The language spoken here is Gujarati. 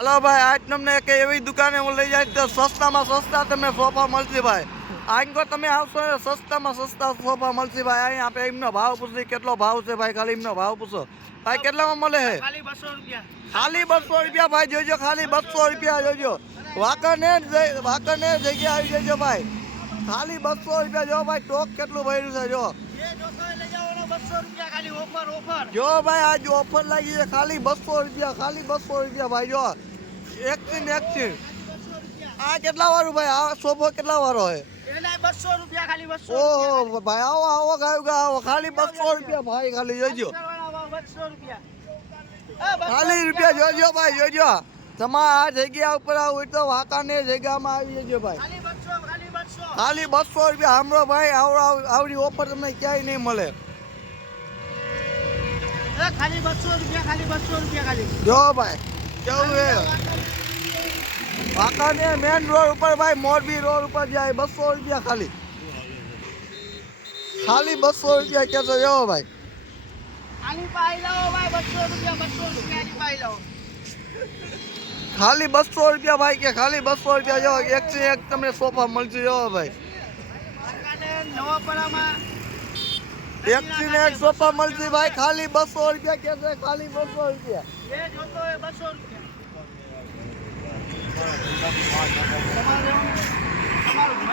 હલો ભાઈ આજ તમને એક એવી દુકાને હું લઈ જાય તો સસ્તામાં સસ્તા તમને સોફા મળશે ભાઈ. આંકો તમે આવશો ને સસ્તામાં સસ્તા સોફા મળશે ભાઈ. અહીં આપણે એમનો ભાવ પૂછી કેટલો ભાવ છે ભાઈ? ખાલી એમનો ભાવ પૂછો. ભાઈ કેટલામાં મળે છે? ખાલી બસો રૂપિયા. ભાઈ જોજો ખાલી બસો રૂપિયા જોજો. વાકરને જ- વાંકને જગ્યા આવી જજો ભાઈ. ખાલી બસો રૂપિયા જો ભાઈ ટોક કેટલું ભર્યું છે જો. જો ભાઈ આજ ઓફર લાગી છે ખાલી બસો રૂપિયા ખાલી બસો રૂપિયા ભાઈ જો. એક થી ને એક થી આ કેટલા વાળું ભાઈ? આ સોફો કેટલા વાળો હે બસો રૂપિયા ખાલી બસો ઓહો ભાઈ આવો આવો ગાયો ગા આવો. ખાલી બસો રૂપિયા ભાઈ ખાલી જોજો ખાલી રૂપિયા જોજો ભાઈ જોજો તમારે આ જગ્યા ઉપર આવું તો વાંકાને જગ્યામાં આવી જજો ભાઈ. ખાલી બસો રૂપિયા. સાંભળો ભાઈ આવડો ઓફર તમને ક્યાંય નહીં મળે. એ ખાલી બસો રૂપિયા ખાલી બસો રૂપિયા ખાલી. જો ભાઈ. કેવું છે? વાંકાને મેન રોડ ઉપર ભાઈ મોરબી રોડ ઉપર જાય બસો રૂપિયા ખાલી. ખાલી બસો રૂપિયા કેસો જો ભાઈ. આની પાઈ લાવો ભાઈ ખાલી બસો રૂપિયા ભાઈ કે ખાલી બસો રૂપિયા જો એક થી એક તમને સોફા મળશે જો ભાઈ. અને નવાપડામાં એક થી ને એક સોફા મળશે ભાઈ, ખાલી બસો રૂપિયા કે છે, ખાલી બસો રૂપિયા. જે